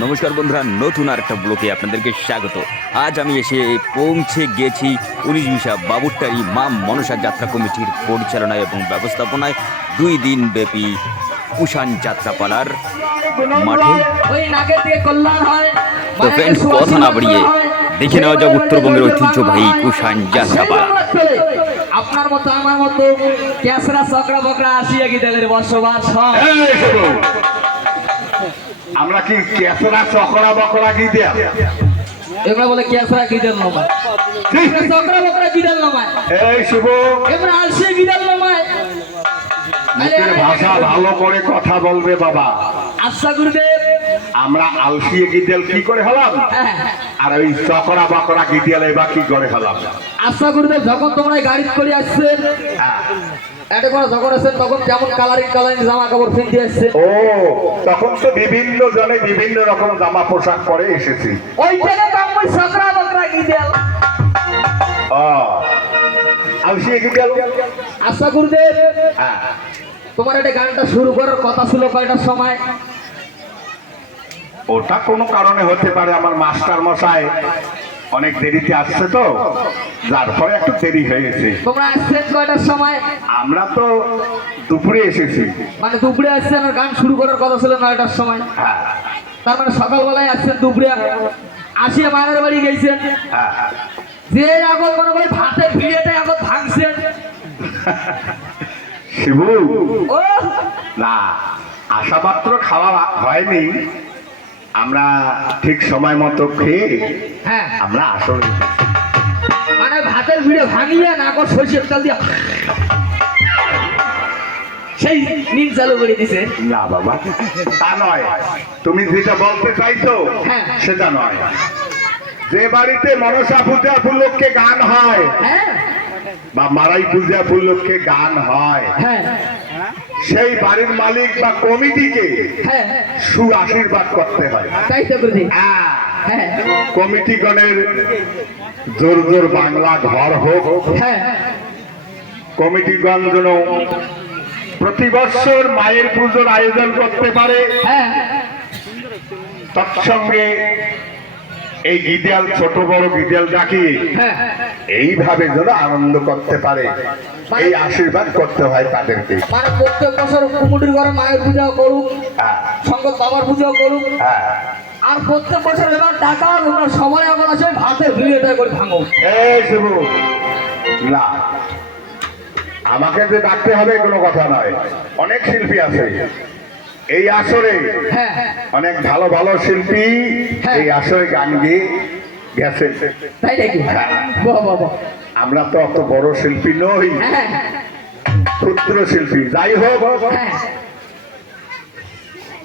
নমস্কার বন্ধুরা, নতুন আর একটা ব্লকে আপনাদেরকে স্বাগত। আজ আমি এসে পৌঁছে গেছি 19 বাবুরটারি মা মনসা যাত্রা কমিটির পরিচালনায় এবং ব্যবস্থাপনায় 2 দিন ব্যাপী কুষাণ যাত্রাপালার মাঠে। তো ফ্রেন্ডস, কথা না বাড়িয়ে দেখে নেওয়া যাক উত্তরবঙ্গের ঐতিহ্যবাহী কুষাণ যাত্রাপালা। আপনার মতো আমার মতো ক্যাসরা সকরা বকরা আসিয়া কি তাদের বসবাস হয়। আমরা কি ক্যাসরা চকরা বকরা কি দেয়া এগুলা বলে ক্যাসরা গিদাল নমায়, সকরা বকরা গিদাল নমায়, এই শুভ এমরা আলসি গিদাল নমায়। মুখের ভাষা ভালো করে কথা বলবে বাবা। আচ্ছা গুরুদেব, আমরা আলসিয়ে গিদেল কি করে হলাম, আর ওই চকরা বকরা গিদেল এবার কি করে হলাম? আচ্ছা গুরুদেব, যখন তোমরা গাড়ি করে আসছেন এটা করে যখন আসছেন তখন যেমন কালারিং জামা কাপড় কিনতে আসছে। ও, তখন তো বিভিন্ন জনে বিভিন্ন রকম জামা পোশাক পরে এসেছি। ওই জায়গায় তো আমি সকরা বকরা গিদাল। আলসিয়ে গিদেল। আচ্ছা গুরুদেব, হ্যাঁ, তোমার এটা গানটা শুরু করার কথা ছিল কয়টার সময়? ওটা কোনো কারণে হতে পারে, আমার মাস্টার মশাই অনেক দেরিতে আসছে তো, যার ফলে একটু দেরি হয়েছে। তোমরা আসছেন কয়টার সময়? আমরা তো দুপুরে এসেছি। মানে দুপুরে আসছেন আর গান শুরু করার কথা ছিল 9টার সময়। হ্যাঁ তার মানে সকালবেলায় আসছেন, দুপুরে আসিয়া মায়ের বাড়ি গেছেন, হ্যাঁ, যে এখন মনে করে ভাতের ভিড়েটা এখন ভাঙছেন। শিবু, ও না, আশাপাত্র খাওয়া হয়নি, আমরা ঠিক সময় মতো খেয়ে হ্যাঁ, আমরা আসলে মানে ভাতের ভিড়ে ভাঙিয়ে না এখন সরষের তেল দিয়ে সেই নীল চালু করে দিছে। না বাবা, তা নয়। তুমি যেটা বলতে চাইছো হ্যাঁ। সেটা নয়। যে বাড়িতে মনসা পূজা উপলক্ষে গান হয় হ্যাঁ বা মারাই পূজা উপলক্ষে গান হয়, হ্যাঁ সেই বাড়ির মালিক বা কমিটিকে হ্যাঁ, সু আশীর্বাদ করতে হয়। তাই তো বুঝি। হ্যাঁ, হ্যাঁ কমিটিগণের জোর জোর বাংলা ঘর হোক, হ্যাঁ, কমিটিগণ যেন প্রতি বছর মায়ের পুজোর আয়োজন করতে পারে, হ্যাঁ তৎসঙ্গে এই গিদেল, ছোট বড় গিদেল ডাকি হ্যাঁ, এইভাবে যেন আনন্দ করতে পারে, এই আশীর্বাদ করতে হয় তাদেরকে। মানে প্রত্যেক বছর কুমুটির ঘরে মায়ের পূজা করুক, হ্যাঁ সঙ্গত বাবার পূজাও করুক, হ্যাঁ, আর প্রত্যেক বছর এবার টাকা তোমরা সবাই এখন আছে ভাতের ভিড়েটা করে ভাঙো। এই শিবু, না, আমাকে যে ডাকতে হবে কোনো কথা নয়। অনেক শিল্পী আছে এই আসরে, হ্যাঁ অনেক ভালো ভালো শিল্পী হ্যাঁ। এই আসরে গান গিয়ে গেছে। তাই নাকি? হ্যাঁ। বাহ বাহ বাহ। আমরা তো অত বড় শিল্পী নই, হ্যাঁ ক্ষুদ্র শিল্পী। যাই হোক, হ্যাঁ,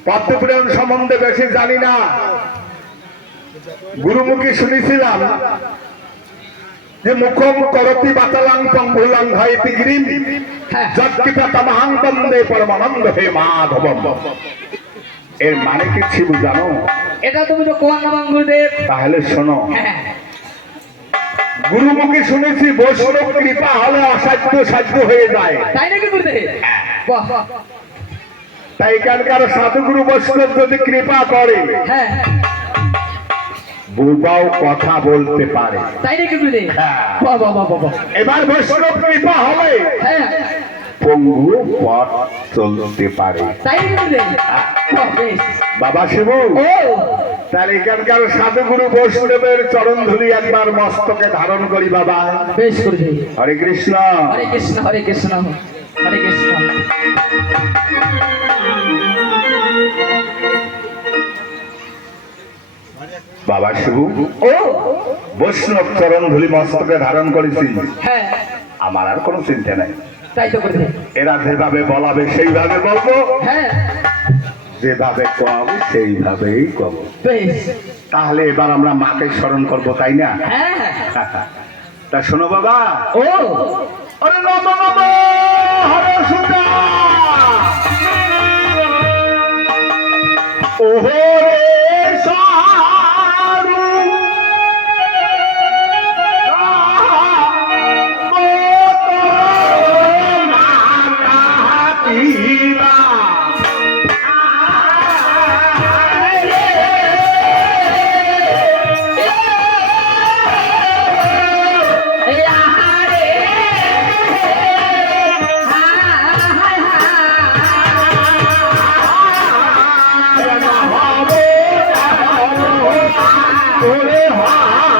পদ্মপুরাণ সম্বন্ধে বেশি জানি না, গুরুমুখী শুনেছিলাম যে মুখম করতি বাতালাং পঙ্গুলাং হাইতি গিরিম হ্যাঁ। যৎকিতা তামাহাং বন্দে পরমানন্দ হে মাধবম। এর মানে কি শিবু জানো? এটা তুমি তো কোয়া না গুরুদেব। তাহলে শোনো, হ্যাঁ গুরুমুখী শুনেছি বৈষ্ণব কৃপা হলে অসাধ্য সাধ্য হয়ে যায়। তাই নাকি গুরুদেব? বাহ বাহ। তাই এখানকার সাধুগুরু বৈষ্ণব যদি কৃপা করে, হ্যাঁ বুবাও কথা বলতে পারে। তাই নাকি গুরুদেব? হ্যাঁ। বাহ বাহ বাহ বাহ। এবার বৈষ্ণব কৃপা হলে হ্যাঁ পঙ্গু পথ চলতে পারে। তাই নাকি গুরুদেব? বাহ, বেশ। বাবা শিবু, ও তাহলে এখানকার সাধুগুরু বৈষ্ণবের চরণ ধুলি একবার মস্তকে ধারণ করি বাবা। বেশ গুরুদেব। হরে কৃষ্ণ। হরে কৃষ্ণ হরে কৃষ্ণ হরে কৃষ্ণ। বাবা শিবু, ও বৈষ্ণব চরণ ধুলি মস্তকে ধারণ করেছি, হ্যাঁ, আমার আর কোনো চিন্তা নাই। তাই তো গুরুদেব। এরা যেভাবে বলাবে সেইভাবে বলবো, হ্যাঁ যেভাবে কব সেইভাবেই কব। বেশ। তাহলে এবার আমরা মাকে স্মরণ করবো, তাই না? হ্যাঁ তা শোনো বাবা, ও আরে নম নম হরে সুদা, ওহো রে সারু, মাতা হা